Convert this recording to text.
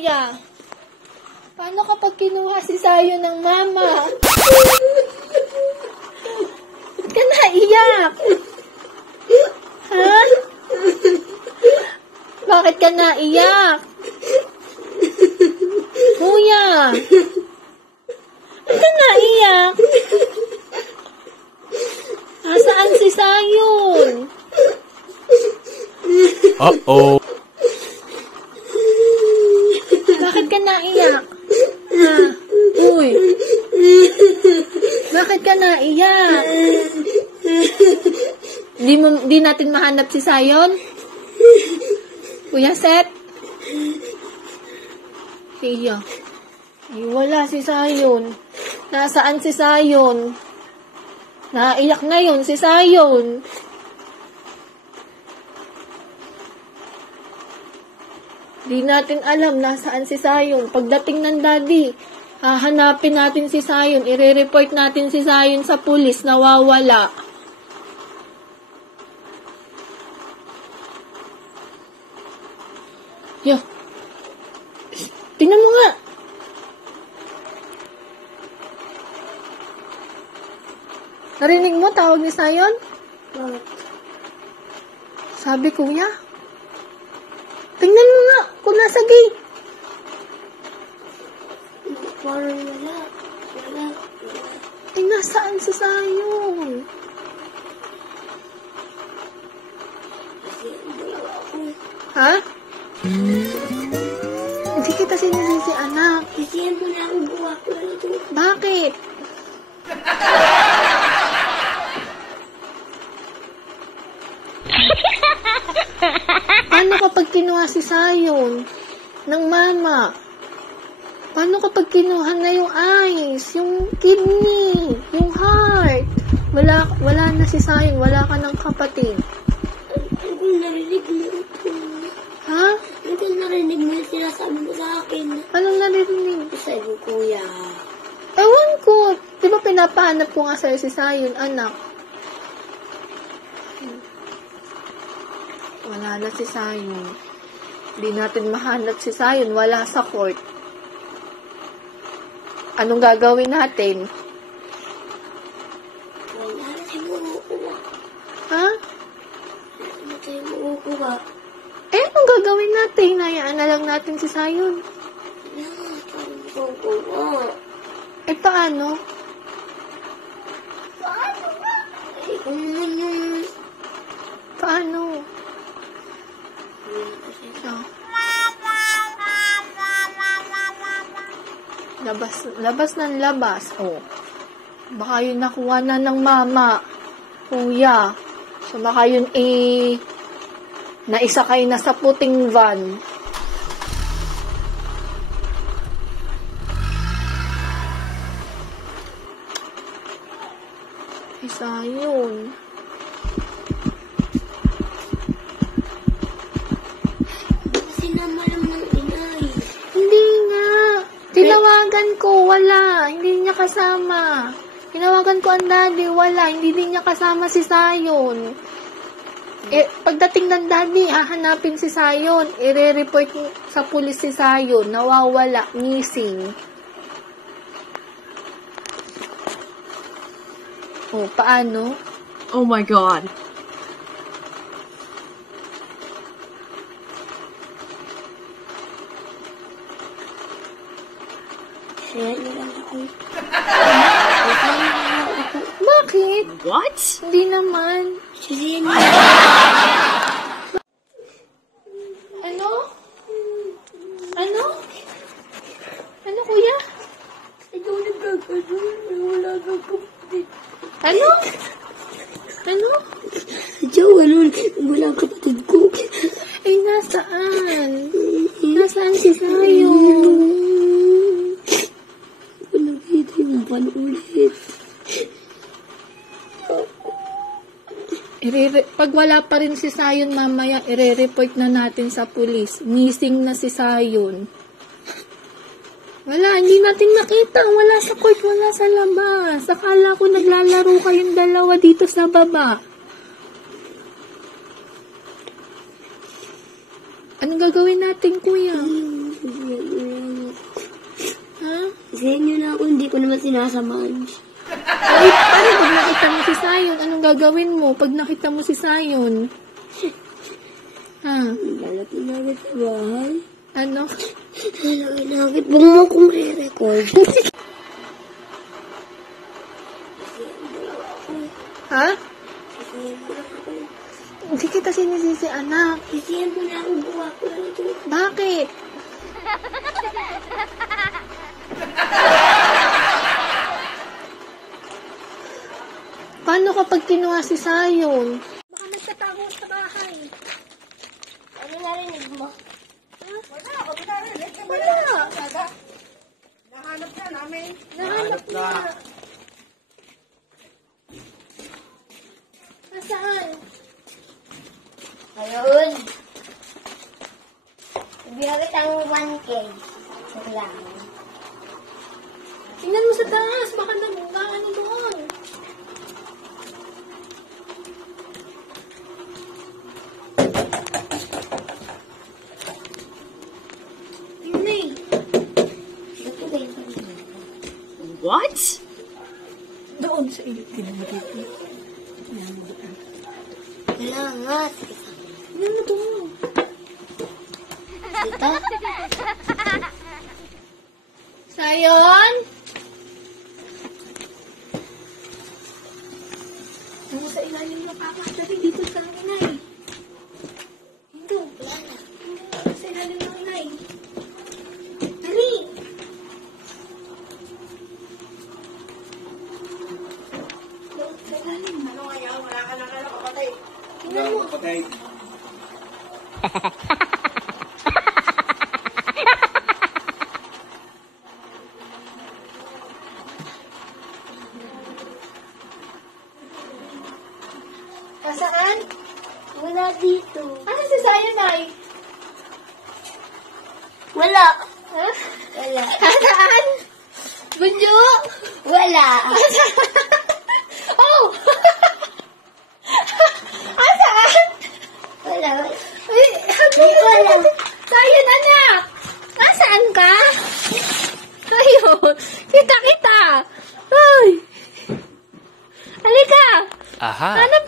kuya? Paano kapag kinuha si Sayon ng mama? Ba't ka naiyak? Ha? Bakit ka naiyak? Kuya! Ba't ka naiyak? Nasaan si Sayon? Uh-oh. Bakit ka naiyak? Ha? Uy! Bakit ka naiyak? Di natin mahanap si Sayon? Kuya Seth? Iya. Ay, wala si Sayon. Nasaan si Sayon? Naiyak na yun si Sayon. Di natin alam nasaan si Sayon. Pagdating ng daddy, hahanapin natin si Sayon. Ire-report natin si Sayon sa pulis. Nawawala. Yo. Tingnan mo nga. Narinig mo tawag ni Sayon? Sabi kuya. Tingnan mo nga kung nasa gate. Parang wala. Eh, nasaan si Sayon? Ha? Hindi kita sinisisi, anak. Kasi mo na ako buwa ko ito. Bakit? Paano kapag kinuha si Sayon ng mama? Paano kapag kinuha na yung eyes, yung kidney, yung heart? Wala na si Sayon, wala ka ng kapatid. Ano kung narinig mo ito? Ha? Ano kung narinig mo yung sinasabi mo sa akin? Anong narinig? Sabi ko, kuya. Ewan ko. Di ba pinapahanap ko nga sa'yo si Sayon, anak? Wala na si Sayon. Hindi natin mahanap si Sayon. Wala sa court. Anong gagawin natin? Wala na tayo makukuha. Ha? Wala na tayo makukuha. Eh, anong gagawin natin? Hayaan na lang natin si Sayon. Wala na tayo makukuha. Eh, paano? Paano ba? Eh, kung naman yung... Paano? Labas ng labas. Oh. Baka yun nakuha na ng mama. Kuya. So, baka yun naisakay na sa puting van. Isa yun. Kasi naman ng inay. Hindi nga. Tinawagan ko, wala. Hindi niya kasama. Tinawagan ko ang daddy, wala. Hindi din niya kasama si Sayon. Eh, pagdating ng daddy, hahanapin si Sayon. Ire-report sa pulis si Sayon. Nawawala, missing. Oh, paano? Oh my God. Share na lang ako. Bakit? What? Hindi naman. Kasi Ano? Ano? Ano, kuya? ikaw nagkakaroon. Wala kang kapatid. Ano? Ano? Diyo, wala ang kapatid ko. Eh, nasaan? Nasaan si Sayon? Wala kita yung panulit. Pag wala pa rin si Sayon mamaya, ire-report na natin sa pulis. Missing na si Sayon. Wala, hindi natin nakita. Wala sa court, wala sa labas. Akala ko naglalaro kayong dalawa dito sa baba. Anong gagawin natin, kuya? Isihin niyo na ako, hindi ko naman sinasamahan. Ay, paano pag nakita mo si Sayon? Anong gagawin mo pag nakita mo si Sayon? Ha? Lalapit na agad sa bahay. Ano? Lalapit na agad. Huwag mo akong re-record. Ha? Isihin mo na ako. Hindi kita sinisisi, anak. Isihin mo na ako. Buwa ko lang ito. Bakit? Paano kapag kinuha si Sayon? Baka nagtatago sa bahay. Ano narinig mo? Wala, kami narinig. Wala. Nahanap na namin. Nahanap na. Nasaan? Ayun. Ibigay ang 1K. Wala. Tingnan mo sa taas. Baka ano doon. Tingnan. What? Doon sa ilip. Tingnan mo dito. Salamat. Tingnan mo doon. Dito? Sayon? Ano sa ilalim ng papa? Dali dito sa inay. Dito. Wala na. Dito sa ilalim ng inay. Dali. Doon sa ilalim. Ano kaya? Wala ka na kaya kapatay. Tingnan mo. Kapatay. Nasaan? Wala dito. Ano si Sayon ay? Wala. Ha? Wala. Nasaan? Bunyo? Wala. Oh! Nasaan? Wala. Ay, Wala. Sayon, anak! Nasaan ka? Sayon! Kita! Ay! Halika! Aha. Hanap